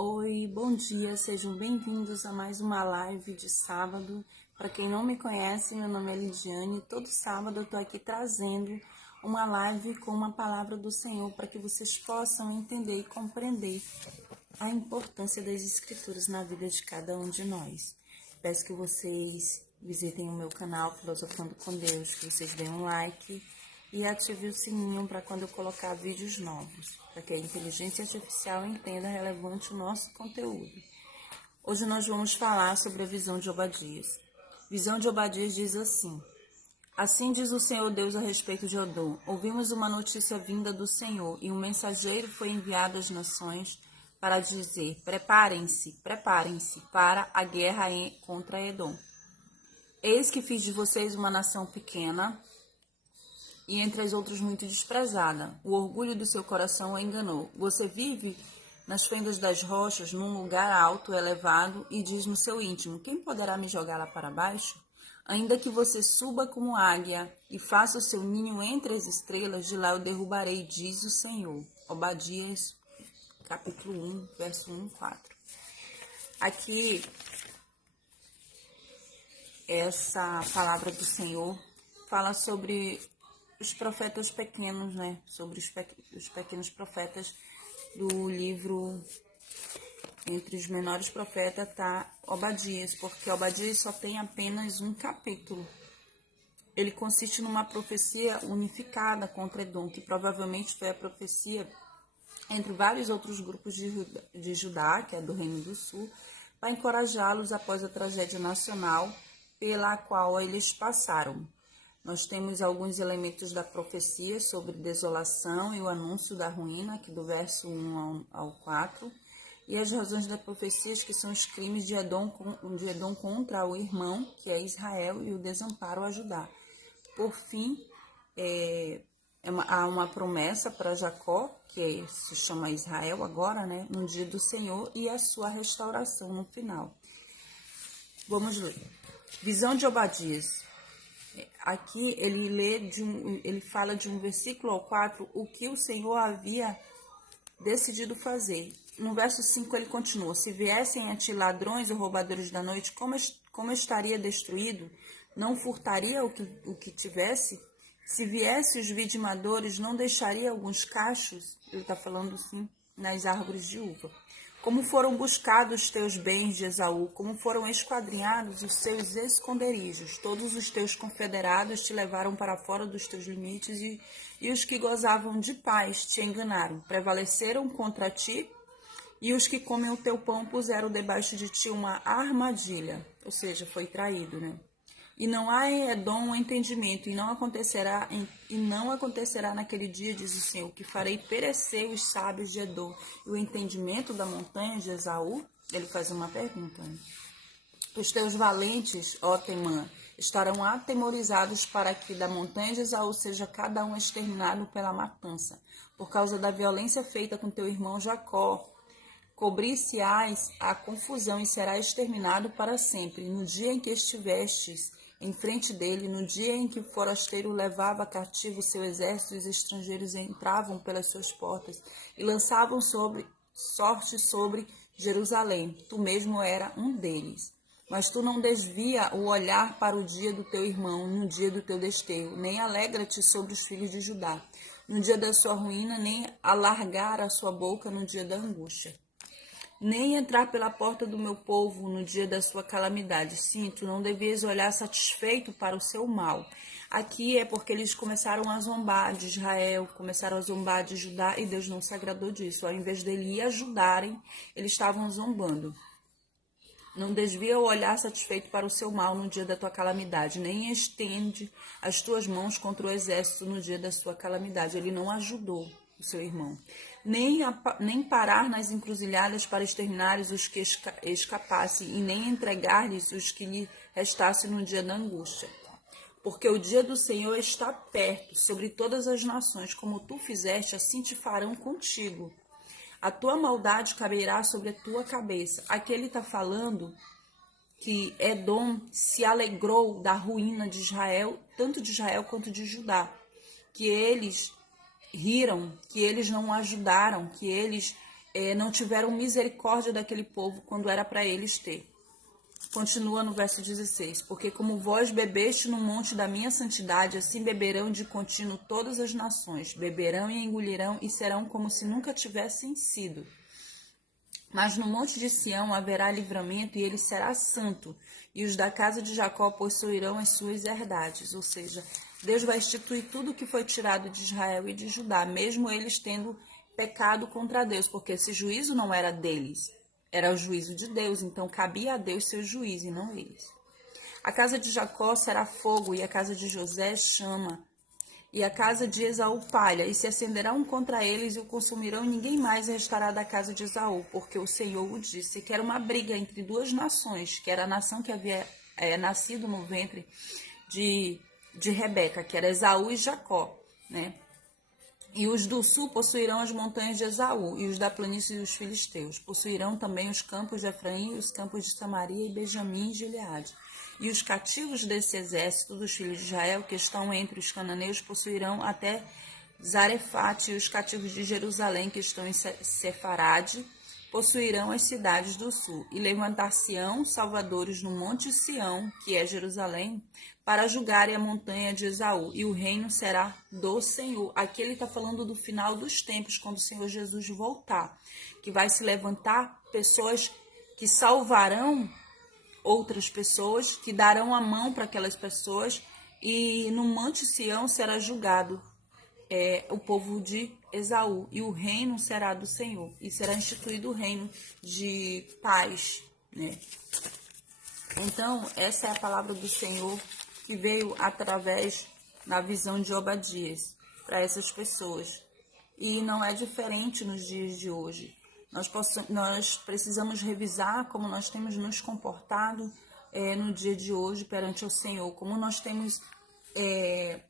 Oi, bom dia, sejam bem-vindos a mais uma live de sábado. Para quem não me conhece, meu nome é Lidiane. Todo sábado eu estou aqui trazendo uma live com uma palavra do Senhor para que vocês possam entender e compreender a importância das Escrituras na vida de cada um de nós. Peço que vocês visitem o meu canal Filosofando com Deus, que vocês deem um like e ative o sininho para quando eu colocar vídeos novos, para que a inteligência artificial entenda relevante o nosso conteúdo. Hoje nós vamos falar sobre a visão de Obadias. Visão de Obadias diz assim: Assim diz o Senhor Deus a respeito de Edom: ouvimos uma notícia vinda do Senhor, e um mensageiro foi enviado às nações para dizer: preparem-se para a guerra contra Edom. Eis que fiz de vocês uma nação pequena, e entre as outras muito desprezada. O orgulho do seu coração a enganou. Você vive nas fendas das rochas, num lugar alto, elevado, e diz no seu íntimo: quem poderá me jogar lá para baixo? Ainda que você suba como águia e faça o seu ninho entre as estrelas, de lá eu derrubarei, diz o Senhor. Obadias, capítulo 1, verso 1 e 4. Aqui, essa palavra do Senhor fala sobre os profetas pequenos, né? Sobre os pequenos profetas do livro. Entre os menores profetas está Obadias, porque Obadias só tem apenas um capítulo. Ele consiste numa profecia unificada contra Edom, que provavelmente foi a profecia entre vários outros grupos de Judá, que é do Reino do Sul, para encorajá-los após a tragédia nacional pela qual eles passaram. Nós temos alguns elementos da profecia sobre desolação e o anúncio da ruína, aqui do verso 1 ao 4, e as razões das profecias, que são os crimes de Edom contra o irmão, que é Israel, e o desamparo a Judá. Por fim, há uma promessa para Jacó, que se chama Israel agora, né, no dia do Senhor, e a sua restauração no final. Vamos ler. Visão de Obadias. Aqui ele fala de um versículo ao 4, o que o Senhor havia decidido fazer. No verso 5 ele continua: se viessem a ti ladrões ou roubadores da noite, como estaria destruído? Não furtaria o que tivesse? Se viessem os vidimadores, não deixaria alguns cachos? Ele está falando assim, nas árvores de uva. Como foram buscados os teus bens de Esaú, como foram esquadrinhados os seus esconderijos. Todos os teus confederados te levaram para fora dos teus limites, e os que gozavam de paz te enganaram. Prevaleceram contra ti, e os que comem o teu pão puseram debaixo de ti uma armadilha. Ou seja, foi traído, né? E não há em Edom um entendimento, e não acontecerá naquele dia, diz o Senhor, que farei perecer os sábios de Edom. E o entendimento da montanha de Esaú, ele faz uma pergunta, né? Os teus valentes, ó Temã, estarão atemorizados para que da montanha de Esaú seja cada um exterminado pela matança. Por causa da violência feita com teu irmão Jacó, cobrir-se-ás a confusão e será exterminado para sempre. No dia em que estivestes em frente dele, no dia em que o forasteiro levava cativo seu exército, os estrangeiros entravam pelas suas portas e lançavam sorte sobre Jerusalém. Tu mesmo era um deles. Mas tu não desvia o olhar para o dia do teu irmão, no dia do teu desterro, nem alegra-te sobre os filhos de Judá, no dia da sua ruína, nem alargar a sua boca no dia da angústia. Nem entrar pela porta do meu povo no dia da sua calamidade. Sim, tu não devias olhar satisfeito para o seu mal. Aqui é porque eles começaram a zombar de Israel, começaram a zombar de Judá, e Deus não se agradou disso. Ao invés dele ajudarem, eles estavam zombando. Não desvia o olhar satisfeito para o seu mal no dia da tua calamidade, nem estende as tuas mãos contra o exército no dia da sua calamidade. Ele não ajudou o seu irmão. Nem parar nas encruzilhadas para exterminares os que escapassem, e nem entregar-lhes os que lhe restassem no dia da angústia. Porque o dia do Senhor está perto, sobre todas as nações, como tu fizeste, assim te farão contigo. A tua maldade caberá sobre a tua cabeça. Aqui ele está falando que Edom se alegrou da ruína de Israel, tanto de Israel quanto de Judá. Que eles riram, que eles não ajudaram, que eles não tiveram misericórdia daquele povo quando era para eles ter. Continua no verso 16, porque como vós bebeste no monte da minha santidade, assim beberão de contínuo todas as nações, beberão e engolirão e serão como se nunca tivessem sido. Mas no monte de Sião haverá livramento e ele será santo, e os da casa de Jacó possuirão as suas herdades. Ou seja, Deus vai instituir tudo que foi tirado de Israel e de Judá, mesmo eles tendo pecado contra Deus, porque esse juízo não era deles, era o juízo de Deus, então cabia a Deus seu juízo e não eles. A casa de Jacó será fogo, e a casa de José chama, e a casa de Esaú palha, e se acenderá um contra eles e o consumirão, e ninguém mais restará da casa de Esaú, porque o Senhor o disse, que era uma briga entre duas nações, que era a nação que havia nascido no ventre de Rebeca, que era Esaú e Jacó, né? E os do sul possuirão as montanhas de Esaú, e os da planície os filisteus. Possuirão também os campos de Efraim, os campos de Samaria e Benjamim e Gileade. E os cativos desse exército dos filhos de Israel, que estão entre os cananeus, possuirão até Zarefate, e os cativos de Jerusalém, que estão em Sefarade, possuirão as cidades do sul. E levantar-se-ão salvadores no monte Sião, que é Jerusalém, para julgarem a montanha de Esaú, e o reino será do Senhor. Aqui ele está falando do final dos tempos, quando o Senhor Jesus voltar, que vai se levantar pessoas que salvarão outras pessoas, que darão a mão para aquelas pessoas, e no monte Sião será julgado o povo de Esaú, e o reino será do Senhor, e será instituído o reino de paz, né? Então, essa é a palavra do Senhor que veio através da visão de Obadias para essas pessoas. E não é diferente nos dias de hoje. Nós precisamos revisar como nós temos nos comportado no dia de hoje perante o Senhor, como nós temos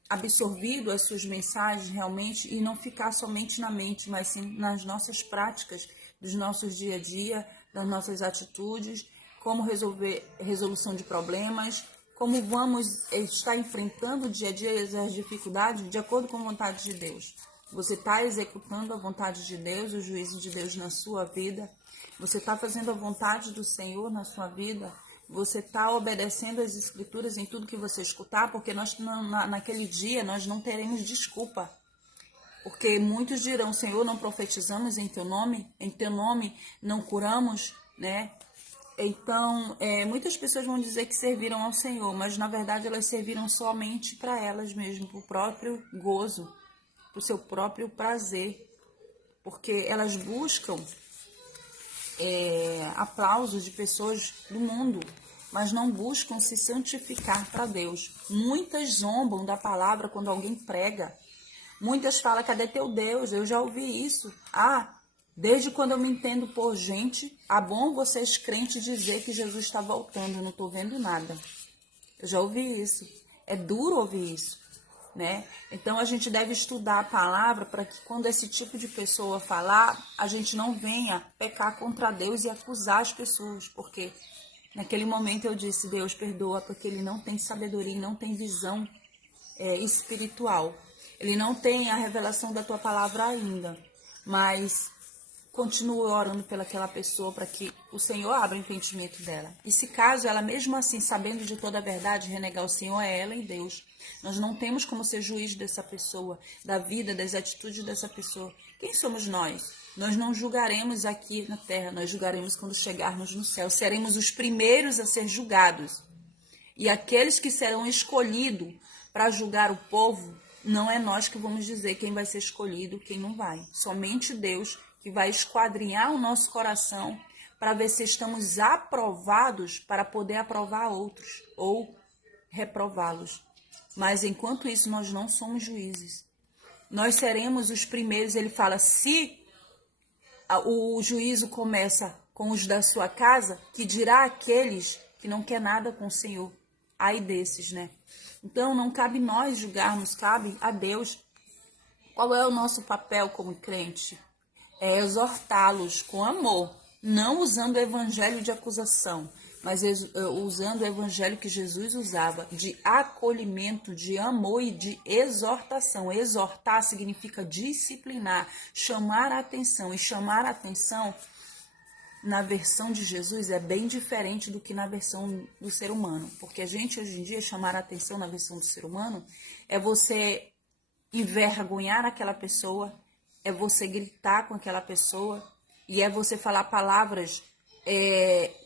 absorvido as suas mensagens realmente, e não ficar somente na mente, mas sim nas nossas práticas, dos nossos dia a dia, das nossas atitudes, como resolver resolução de problemas, como vamos estar enfrentando o dia a dia as dificuldades de acordo com a vontade de Deus. Você está executando a vontade de Deus, o juízo de Deus na sua vida? Você está fazendo a vontade do Senhor na sua vida? Você está obedecendo as Escrituras em tudo que você escutar? Porque naquele dia nós não teremos desculpa. Porque muitos dirão, Senhor, não profetizamos em teu nome não curamos, né? Então, muitas pessoas vão dizer que serviram ao Senhor, mas na verdade elas serviram somente para elas mesmas, para o próprio gozo, para o seu próprio prazer, porque elas buscam aplausos de pessoas do mundo, mas não buscam se santificar para Deus. Muitas zombam da palavra quando alguém prega. Muitas falam, cadê teu Deus? Eu já ouvi isso. Desde quando eu me entendo por gente, bom vocês crentes dizer que Jesus está voltando, eu não estou vendo nada. Eu já ouvi isso. É duro ouvir isso, né? Então a gente deve estudar a palavra para que quando esse tipo de pessoa falar, a gente não venha pecar contra Deus e acusar as pessoas, porque naquele momento eu disse, Deus perdoa, porque ele não tem sabedoria e não tem visão espiritual. Ele não tem a revelação da tua palavra ainda, mas continue orando pelaquela pessoa para que o Senhor abra o entendimento dela. E se caso ela mesmo assim, sabendo de toda a verdade, renegar o Senhor, é ela em Deus. Nós não temos como ser juiz dessa pessoa, da vida, das atitudes dessa pessoa. Quem somos nós? Nós não julgaremos aqui na terra, nós julgaremos quando chegarmos no céu. Seremos os primeiros a ser julgados. E aqueles que serão escolhidos para julgar o povo, não é nós que vamos dizer quem vai ser escolhido, quem não vai. Somente Deus, que vai esquadrinhar o nosso coração para ver se estamos aprovados para poder aprovar outros ou reprová-los. Mas enquanto isso, nós não somos juízes. Nós seremos os primeiros. Ele fala, se o juízo começa com os da sua casa, que dirá aqueles que não quer nada com o Senhor. Ai desses, né? Então, não cabe nós julgarmos, cabe a Deus. Qual é o nosso papel como crente? É exortá-los com amor, não usando o evangelho de acusação, mas usando o evangelho que Jesus usava, de acolhimento, de amor e de exortação. Exortar significa disciplinar, chamar a atenção. E chamar a atenção, na versão de Jesus, é bem diferente do que na versão do ser humano. Porque a gente, hoje em dia, chamar a atenção na versão do ser humano é você envergonhar aquela pessoa, é você gritar com aquela pessoa e é você falar palavras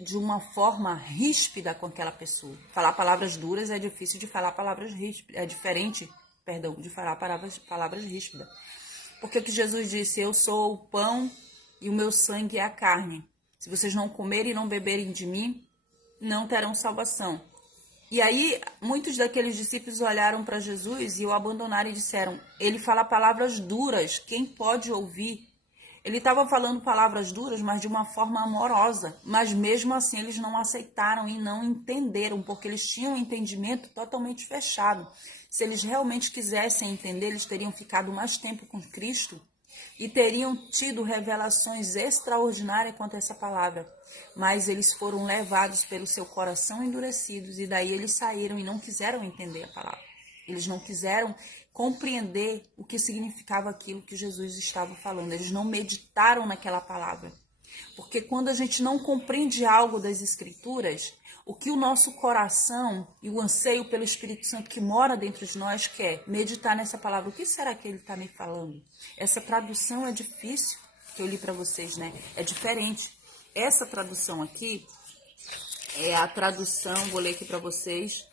de uma forma ríspida com aquela pessoa. Falar palavras duras é difícil de falar palavras ríspidas, é diferente, perdão, de falar palavras ríspidas. Porque o que Jesus disse, eu sou o pão e o meu sangue é a carne. Se vocês não comerem e não beberem de mim, não terão salvação. E aí, muitos daqueles discípulos olharam para Jesus e o abandonaram e disseram, ele fala palavras duras, quem pode ouvir? Ele estava falando palavras duras, mas de uma forma amorosa. Mas mesmo assim, eles não aceitaram e não entenderam, porque eles tinham um entendimento totalmente fechado. Se eles realmente quisessem entender, eles teriam ficado mais tempo com Cristo e teriam tido revelações extraordinárias quanto a essa palavra. Mas eles foram levados pelo seu coração endurecidos e daí eles saíram e não quiseram entender a palavra. Eles não quiseram compreender o que significava aquilo que Jesus estava falando. Eles não meditaram naquela palavra. Porque quando a gente não compreende algo das Escrituras, o que o nosso coração e o anseio pelo Espírito Santo que mora dentro de nós quer meditar nessa palavra. O que será que ele está me falando? Essa tradução é difícil, que eu li para vocês, né? É diferente. Essa tradução aqui é a tradução, vou ler aqui para vocês,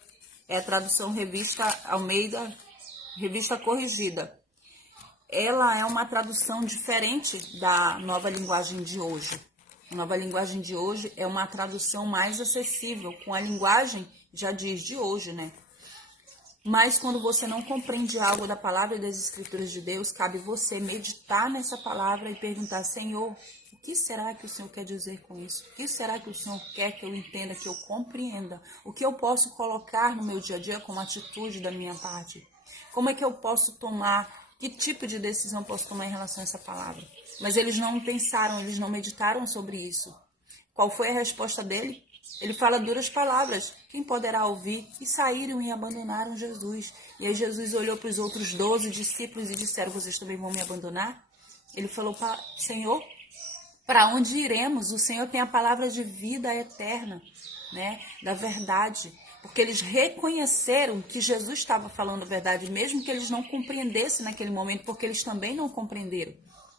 é a tradução Revista Almeida, Revista Corrigida. Ela é uma tradução diferente da Nova Linguagem de hoje. A Nova Linguagem de hoje é uma tradução mais acessível, com a linguagem, já diz, de hoje, né? Mas quando você não compreende algo da palavra e das Escrituras de Deus, cabe você meditar nessa palavra e perguntar, Senhor, o que será que o Senhor quer dizer com isso? O que será que o Senhor quer que eu entenda, que eu compreenda? O que eu posso colocar no meu dia a dia como atitude da minha parte? Como é que eu posso tomar, que tipo de decisão eu posso tomar em relação a essa palavra? Mas eles não pensaram, eles não meditaram sobre isso. Qual foi a resposta dele? Ele fala duras palavras. Quem poderá ouvir? E saíram e abandonaram Jesus. E aí Jesus olhou para os outros 12 discípulos e disseram, vocês também vão me abandonar? Ele falou, Senhor, para onde iremos? O Senhor tem a palavra de vida eterna, né? Da verdade. Porque eles reconheceram que Jesus estava falando a verdade, mesmo que eles não compreendessem naquele momento, porque eles também não compreenderam,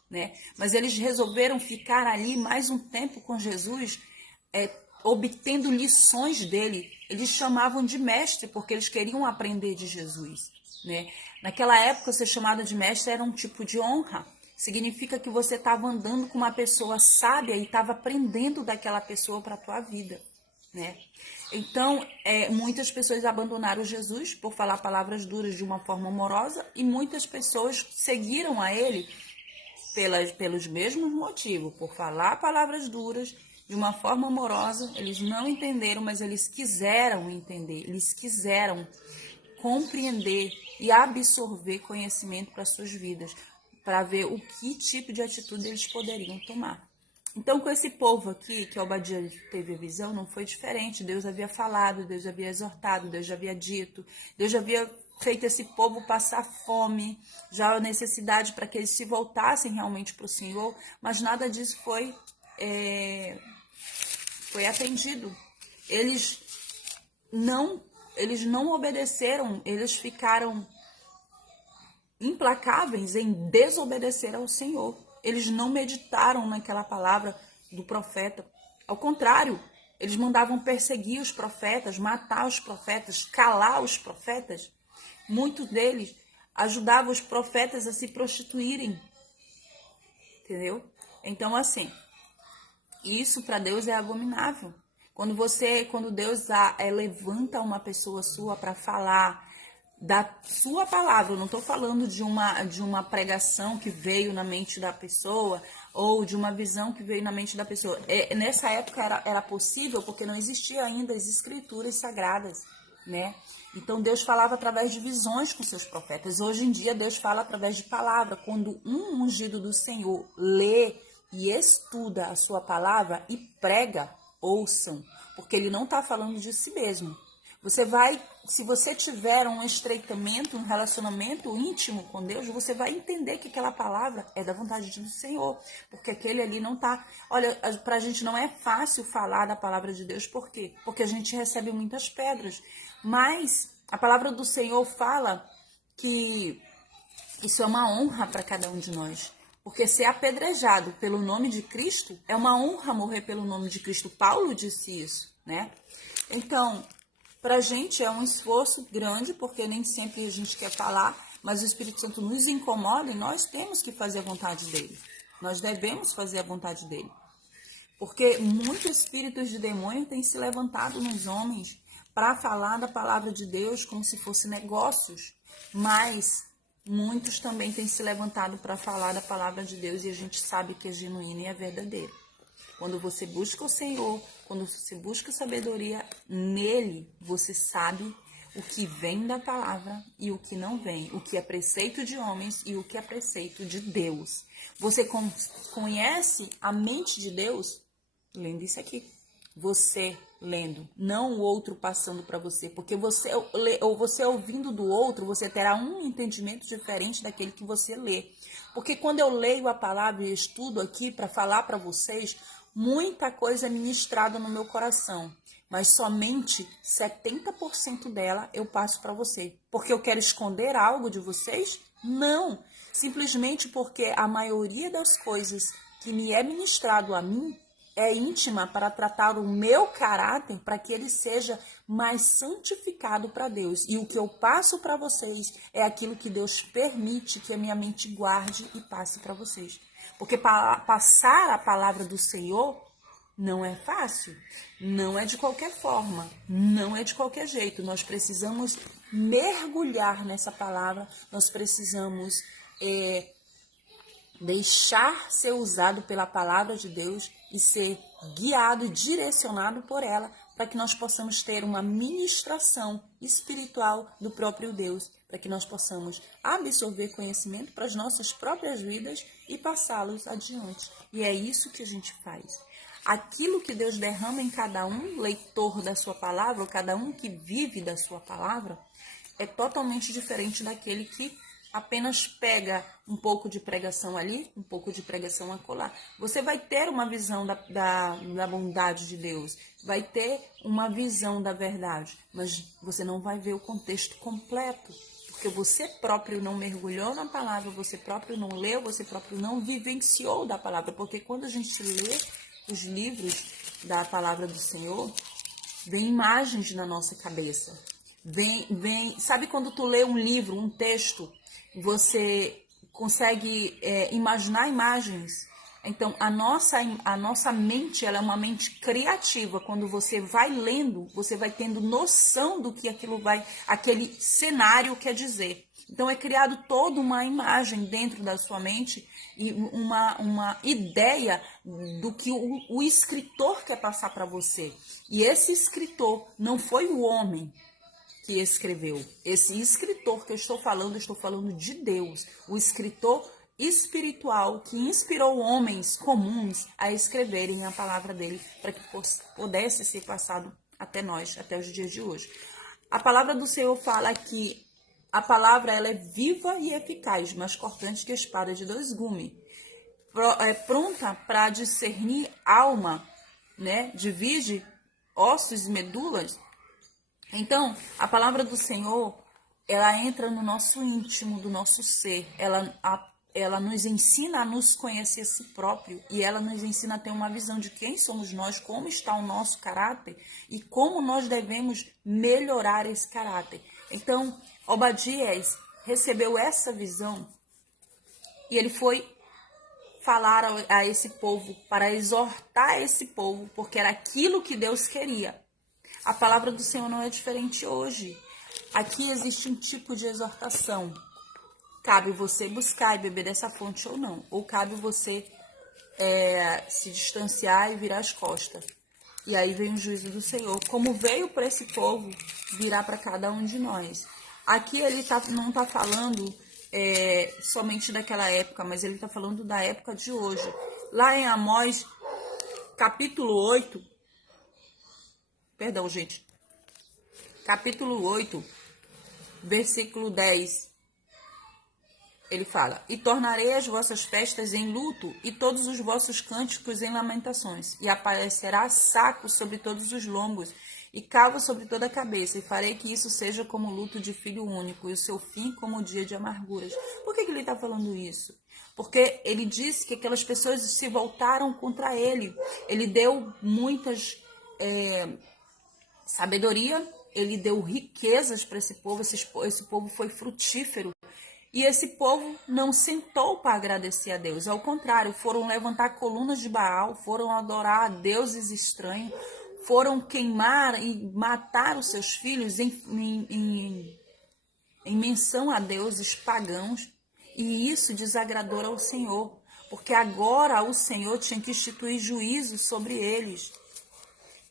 né? Mas eles resolveram ficar ali mais um tempo com Jesus, obtendo lições dele. Eles chamavam de mestre, porque eles queriam aprender de Jesus, né? Naquela época, ser chamado de mestre era um tipo de honra. Significa que você estava andando com uma pessoa sábia e estava aprendendo daquela pessoa para a tua vida, né? Então, muitas pessoas abandonaram Jesus por falar palavras duras de uma forma amorosa e muitas pessoas seguiram a ele pelos mesmos motivos, por falar palavras duras de uma forma amorosa. Eles não entenderam, mas eles quiseram entender, eles quiseram compreender e absorver conhecimento para suas vidas, para ver o que tipo de atitude eles poderiam tomar. Então, com esse povo aqui, que Obadia teve a visão, não foi diferente. Deus havia falado, Deus havia exortado, Deus já havia dito, Deus já havia feito esse povo passar fome, já a necessidade para que eles se voltassem realmente para o Senhor, mas nada disso foi atendido. Eles não obedeceram, eles ficaram implacáveis em desobedecer ao Senhor. Eles não meditaram naquela palavra do profeta. Ao contrário, eles mandavam perseguir os profetas, matar os profetas, calar os profetas. Muitos deles ajudavam os profetas a se prostituírem. Entendeu? Então, assim, isso para Deus é abominável. Quando Deus levanta uma pessoa sua para falar da sua palavra, eu não estou falando de uma pregação que veio na mente da pessoa ou de uma visão que veio na mente da pessoa. Nessa época era possível porque não existia ainda as escrituras sagradas, né? Então Deus falava através de visões com seus profetas. Hoje em dia Deus fala através de palavra. Quando um ungido do Senhor lê e estuda a sua palavra e prega, ouçam, porque ele não está falando de si mesmo. Você vai, se você tiver um estreitamento, um relacionamento íntimo com Deus, você vai entender que aquela palavra é da vontade do Senhor, porque aquele ali não tá. Olha, pra gente não é fácil falar da palavra de Deus, por quê? Porque a gente recebe muitas pedras, mas a palavra do Senhor fala que isso é uma honra para cada um de nós. Porque ser apedrejado pelo nome de Cristo é uma honra morrer pelo nome de Cristo. Paulo disse isso, né? Então, para a gente é um esforço grande, porque nem sempre a gente quer falar, mas o Espírito Santo nos incomoda e nós temos que fazer a vontade dele. Nós devemos fazer a vontade dele. Porque muitos espíritos de demônio têm se levantado nos homens para falar da palavra de Deus como se fosse negócios, mas muitos também têm se levantado para falar da palavra de Deus e a gente sabe que é genuína e é verdadeira. Quando você busca o Senhor, quando você busca sabedoria nele, você sabe o que vem da palavra e o que não vem, o que é preceito de homens e o que é preceito de Deus. Você conhece a mente de Deus lendo isso aqui. Você lendo, não o outro passando para você, porque você ouvindo do outro, você terá um entendimento diferente daquele que você lê. Porque quando eu leio a palavra e estudo aqui para falar para vocês, muita coisa é ministrada no meu coração, mas somente 70% dela eu passo para você. Porque eu quero esconder algo de vocês? Não, simplesmente porque a maioria das coisas que me é ministrado a mim é íntima para tratar o meu caráter, para que ele seja mais santificado para Deus. E o que eu passo para vocês é aquilo que Deus permite que a minha mente guarde e passe para vocês. Porque passar a palavra do Senhor não é fácil, não é de qualquer forma, não é de qualquer jeito. Nós precisamos mergulhar nessa palavra, nós precisamos deixar ser usado pela palavra de Deus e ser guiado e direcionado por ela, para que nós possamos ter uma ministração espiritual do próprio Deus, para que nós possamos absorver conhecimento para as nossas próprias vidas e passá-los adiante. E é isso que a gente faz. Aquilo que Deus derrama em cada um leitor da sua palavra, ou cada um que vive da sua palavra, é totalmente diferente daquele que apenas pega um pouco de pregação ali, um pouco de pregação acolá. Você vai ter uma visão da bondade de Deus, vai ter uma visão da verdade, mas você não vai ver o contexto completo, porque você próprio não mergulhou na palavra, você próprio não leu, você próprio não vivenciou da palavra, porque quando a gente lê os livros da palavra do Senhor, vem imagens na nossa cabeça. Sabe quando tu lê um livro, um texto, você consegue imaginar imagens? Então, a nossa mente, ela é uma mente criativa. Quando você vai lendo, você vai tendo noção do que aquele cenário quer dizer. Então, é criado toda uma imagem dentro da sua mente e uma ideia do que o escritor quer passar para você. E esse escritor não foi o homem que escreveu. Esse escritor que eu estou falando de Deus. O escritor espiritual que inspirou homens comuns a escreverem a palavra dele para que pudesse ser passado até nós, até os dias de hoje. A palavra do Senhor fala que a palavra ela é viva e eficaz, mais cortante que a espada de dois gumes. Pronta para discernir alma, né? Divide ossos e medulas. Então, a palavra do Senhor, ela entra no nosso íntimo, do nosso ser. Ela nos ensina a nos conhecer a si próprio e ela nos ensina a ter uma visão de quem somos nós, como está o nosso caráter e como nós devemos melhorar esse caráter. Então, Obadias recebeu essa visão e ele foi falar a esse povo, para exortar esse povo, porque era aquilo que Deus queria. A palavra do Senhor não é diferente hoje. Aqui existe um tipo de exortação. Cabe você buscar e beber dessa fonte ou não. Ou cabe você se distanciar e virar as costas. E aí vem o juízo do Senhor. Como veio para esse povo, virá para cada um de nós. Aqui ele não está falando somente daquela época, mas ele está falando da época de hoje. Lá em Amós, capítulo 8, Perdão, gente. Capítulo 8, versículo 10. Ele fala: e tornarei as vossas festas em luto e todos os vossos cânticos em lamentações. E aparecerá saco sobre todos os lombos e calvo sobre toda a cabeça. E farei que isso seja como o luto de filho único e o seu fim como o dia de amarguras. Por que ele está falando isso? Porque ele disse que aquelas pessoas se voltaram contra ele. Ele deu muitas sabedoria, ele deu riquezas para esse povo. Esse povo foi frutífero. E esse povo não sentou para agradecer a Deus. Ao contrário, foram levantar colunas de Baal, foram adorar a deuses estranhos, foram queimar e matar os seus filhos em menção a deuses pagãos. E isso desagradou ao Senhor, porque agora o Senhor tinha que instituir juízo sobre eles.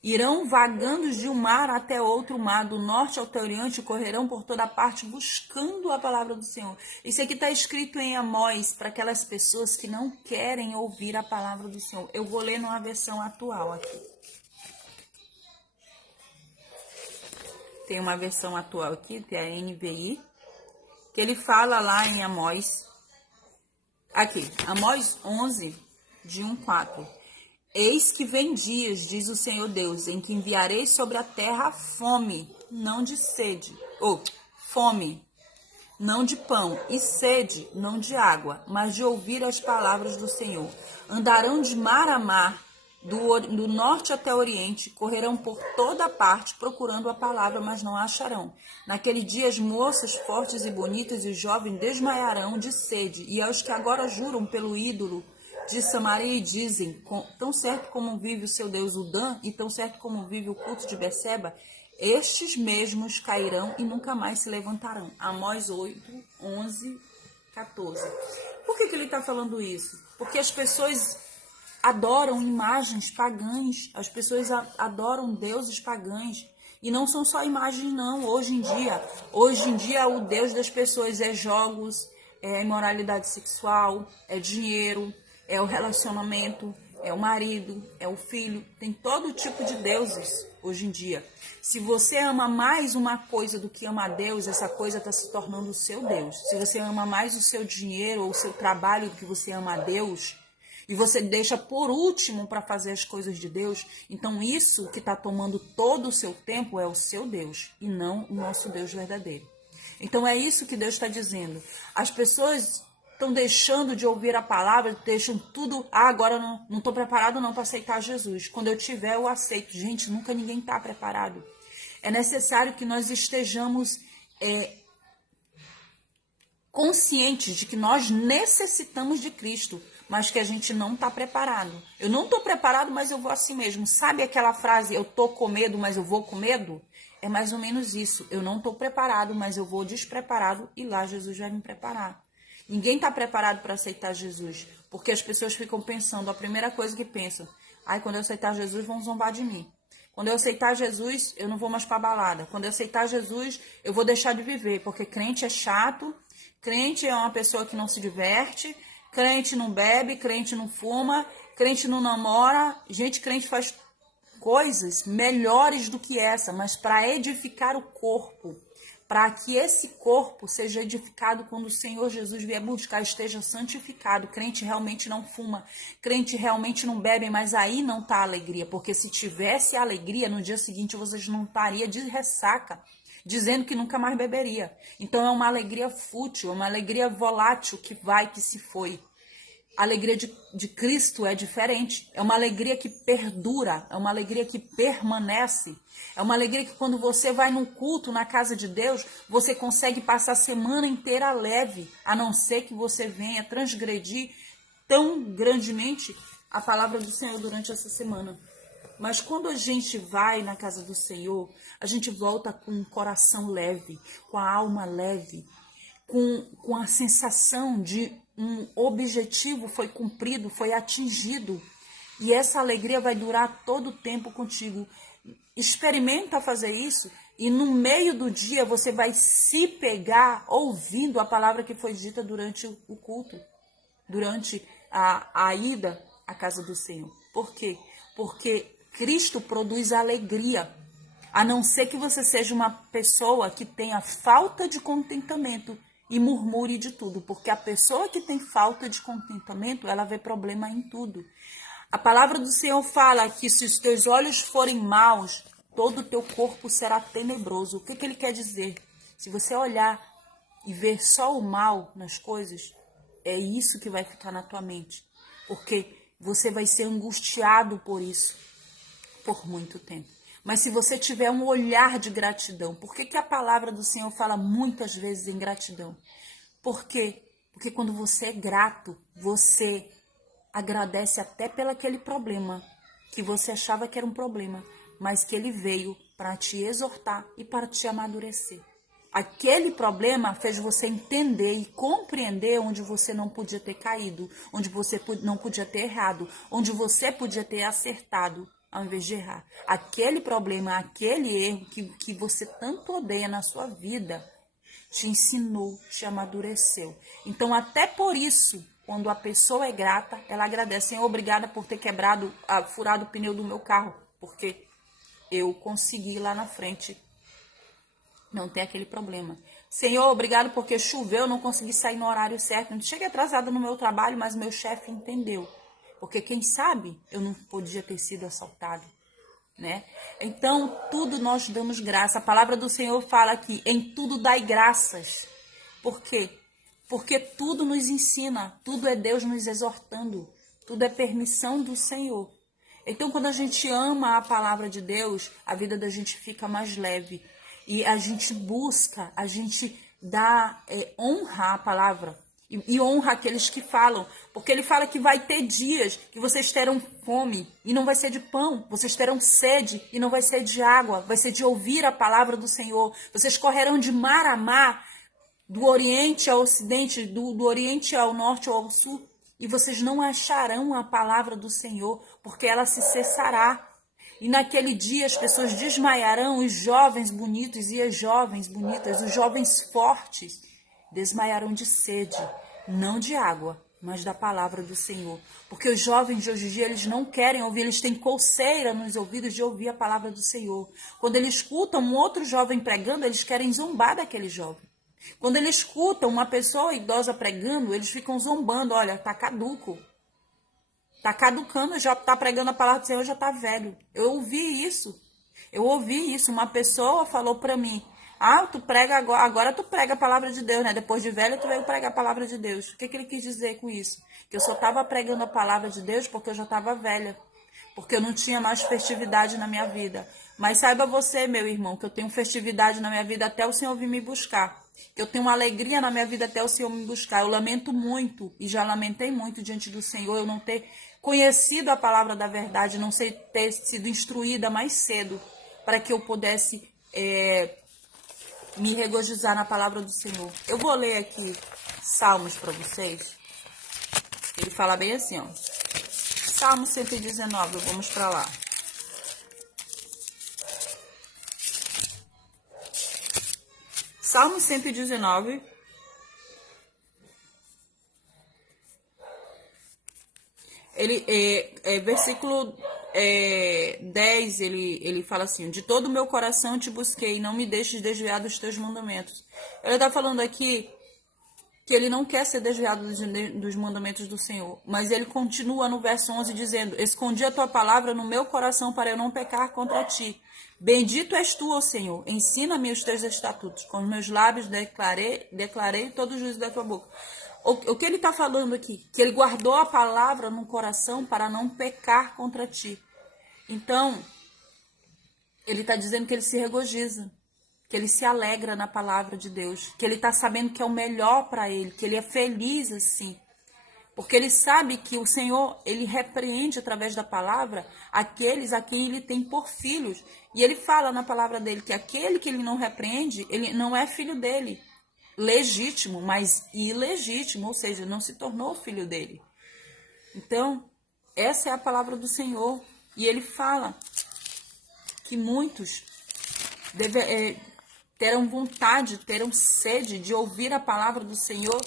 Irão vagando de um mar até outro mar, do norte ao oriente, correrão por toda parte buscando a palavra do Senhor. Isso aqui está escrito em Amós, para aquelas pessoas que não querem ouvir a palavra do Senhor. Eu vou ler numa versão atual aqui. Tem uma versão atual aqui, que é a NVI, que ele fala lá em Amós. Aqui, Amós 11, de 1:4. Eis que vem dias, diz o Senhor Deus, em que enviarei sobre a terra fome, não de sede, fome, não de pão, e sede, não de água, mas de ouvir as palavras do Senhor. Andarão de mar a mar, do norte até o oriente, correrão por toda parte, procurando a palavra, mas não a acharão. Naquele dia as moças fortes e bonitas e jovens desmaiarão de sede, e aos que agora juram pelo ídolo de Samaria e dizem, tão certo como vive o seu Deus Udã, e tão certo como vive o culto de Beceba, estes mesmos cairão e nunca mais se levantarão. Amós 8, 11, 14. Por que ele está falando isso? Porque as pessoas adoram imagens pagãs, as pessoas adoram deuses pagãs. E não são só imagens, não. Hoje em dia o Deus das pessoas é jogos, é imoralidade sexual, é dinheiro, é o relacionamento, é o marido, é o filho. Tem todo tipo de deuses hoje em dia. Se você ama mais uma coisa do que ama a Deus, essa coisa está se tornando o seu Deus. Se você ama mais o seu dinheiro ou o seu trabalho do que você ama a Deus, e você deixa por último para fazer as coisas de Deus, então isso que está tomando todo o seu tempo é o seu Deus e não o nosso Deus verdadeiro. Então é isso que Deus está dizendo. As pessoas estão deixando de ouvir a palavra, deixam tudo, agora não estou preparado não para aceitar Jesus. Quando eu tiver, eu aceito. Gente, nunca ninguém está preparado. É necessário que nós estejamos conscientes de que nós necessitamos de Cristo, mas que a gente não está preparado. Eu não estou preparado, mas eu vou assim mesmo. Sabe aquela frase, eu estou com medo, mas eu vou com medo? É mais ou menos isso. Eu não estou preparado, mas eu vou despreparado e lá Jesus vai me preparar. Ninguém está preparado para aceitar Jesus, porque as pessoas ficam pensando, a primeira coisa que pensam, quando eu aceitar Jesus vão zombar de mim. Quando eu aceitar Jesus, eu não vou mais para balada. Quando eu aceitar Jesus, eu vou deixar de viver, porque crente é chato, crente é uma pessoa que não se diverte, crente não bebe, crente não fuma, crente não namora. Gente, crente faz coisas melhores do que essa, mas para edificar o corpo, para que esse corpo seja edificado quando o Senhor Jesus vier buscar, esteja santificado. Crente realmente não fuma, crente realmente não bebe, mas aí não está a alegria, porque se tivesse alegria, no dia seguinte vocês não estariam de ressaca, dizendo que nunca mais beberia. Então é uma alegria fútil, é uma alegria volátil que vai, que se foi. A alegria de Cristo é diferente, é uma alegria que perdura, é uma alegria que permanece, é uma alegria que quando você vai num culto na casa de Deus, você consegue passar a semana inteira leve, a não ser que você venha transgredir tão grandemente a palavra do Senhor durante essa semana. Mas quando a gente vai na casa do Senhor, a gente volta com um coração leve, com a alma leve, com a sensação de um objetivo foi cumprido, foi atingido. E essa alegria vai durar todo o tempo contigo. Experimenta fazer isso e no meio do dia você vai se pegar ouvindo a palavra que foi dita durante o culto, durante a ida à casa do Senhor. Por quê? Porque Cristo produz alegria. A não ser que você seja uma pessoa que tenha falta de contentamento e murmure de tudo, porque a pessoa que tem falta de contentamento, ela vê problema em tudo. A palavra do Senhor fala que se os teus olhos forem maus, todo o teu corpo será tenebroso. O que ele quer dizer? Se você olhar e ver só o mal nas coisas, é isso que vai ficar na tua mente, porque você vai ser angustiado por isso por muito tempo. Mas se você tiver um olhar de gratidão, por que a palavra do Senhor fala muitas vezes em gratidão? Por quê? Porque quando você é grato, você agradece até pelo aquele problema que você achava que era um problema, mas que ele veio para te exortar e para te amadurecer. Aquele problema fez você entender e compreender onde você não podia ter caído, onde você não podia ter errado, onde você podia ter acertado ao invés de errar. Aquele problema, aquele erro que você tanto odeia na sua vida, te ensinou, te amadureceu. Então, até por isso, quando a pessoa é grata, ela agradece. Senhor, obrigada por ter furado o pneu do meu carro, porque eu consegui lá na frente não ter aquele problema. Senhor, obrigado porque choveu, eu não consegui sair no horário certo. Eu cheguei atrasada no meu trabalho, mas meu chefe entendeu. Porque quem sabe eu não podia ter sido assaltado, né? Então, tudo nós damos graça. A palavra do Senhor fala aqui, em tudo dai graças. Por quê? Porque tudo nos ensina, tudo é Deus nos exortando, tudo é permissão do Senhor. Então, quando a gente ama a palavra de Deus, a vida da gente fica mais leve. E a gente busca, a gente dá honra à palavra. E honra aqueles que falam. Porque ele fala que vai ter dias que vocês terão fome e não vai ser de pão. Vocês terão sede e não vai ser de água. Vai ser de ouvir a palavra do Senhor. Vocês correrão de mar a mar, do oriente ao ocidente, do oriente ao norte ou ao sul. E vocês não acharão a palavra do Senhor, porque ela se cessará. E naquele dia as pessoas desmaiarão, os jovens bonitos e as jovens bonitas, os jovens fortes, desmaiarão de sede, não de água, mas da palavra do Senhor. Porque os jovens de hoje em dia, eles não querem ouvir, eles têm coceira nos ouvidos de ouvir a palavra do Senhor. Quando eles escutam um outro jovem pregando, eles querem zombar daquele jovem. Quando eles escutam uma pessoa idosa pregando, eles ficam zombando, olha, tá caduco. Tá caducando, já tá pregando a palavra do Senhor, já tá velho. Eu ouvi isso. Uma pessoa falou pra mim, tu prega agora tu prega a palavra de Deus, né? Depois de velho tu veio pregar a palavra de Deus. O que ele quis dizer com isso? Que eu só tava pregando a palavra de Deus porque eu já tava velha. Porque eu não tinha mais festividade na minha vida. Mas saiba você, meu irmão, que eu tenho festividade na minha vida até o Senhor vir me buscar. Que eu tenho uma alegria na minha vida até o Senhor me buscar. Eu lamento muito, e já lamentei muito diante do Senhor, eu não ter conhecido a palavra da verdade, não sei ter sido instruída mais cedo, para que eu pudesse me regozijar na palavra do Senhor. Eu vou ler aqui Salmos para vocês. Ele fala bem assim, ó. Salmo 119, vamos para lá. Salmo 119. Versículo 10, ele fala assim, de todo o meu coração te busquei, não me deixes desviar dos teus mandamentos. Ele está falando aqui que ele não quer ser desviado dos mandamentos do Senhor, mas ele continua no verso 11 dizendo, escondi a tua palavra no meu coração para eu não pecar contra ti. Bendito és tu, ó Senhor, ensina-me os teus estatutos, com meus lábios declarei todo o juízo da tua boca. O que ele está falando aqui? Que ele guardou a palavra no coração para não pecar contra ti. Então, ele está dizendo que ele se regozija, que ele se alegra na palavra de Deus, que ele está sabendo que é o melhor para ele, que ele é feliz assim. Porque ele sabe que o Senhor, ele repreende através da palavra aqueles a quem ele tem por filhos. E ele fala na palavra dele que aquele que ele não repreende, ele não é filho dele. Legítimo, mas ilegítimo, ou seja, não se tornou filho dele. Então, essa é a palavra do Senhor. E ele fala que muitos terão vontade, terão sede de ouvir a palavra do Senhor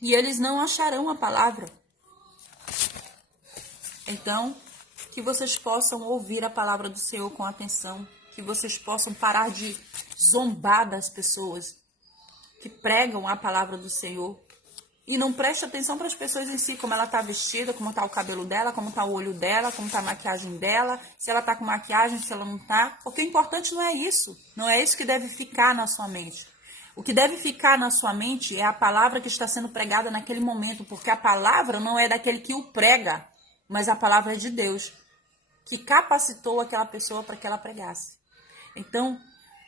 e eles não acharão a palavra. Então, que vocês possam ouvir a palavra do Senhor com atenção, que vocês possam parar de zombar das pessoas que pregam a palavra do Senhor e não preste atenção para as pessoas em si, como ela está vestida, como está o cabelo dela, como está o olho dela, como está a maquiagem dela, se ela está com maquiagem, se ela não está. Porque o importante não é isso. Não é isso que deve ficar na sua mente. O que deve ficar na sua mente é a palavra que está sendo pregada naquele momento, porque a palavra não é daquele que o prega, mas a palavra é de Deus, que capacitou aquela pessoa para que ela pregasse. Então,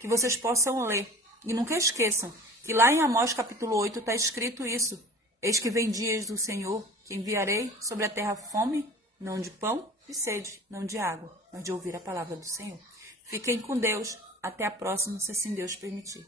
que vocês possam ler. E nunca esqueçam que lá em Amós capítulo 8 está escrito isso. Eis que vem dias do Senhor, que enviarei sobre a terra fome, não de pão e sede, não de água, mas de ouvir a palavra do Senhor. Fiquem com Deus. Até a próxima, se assim Deus permitir.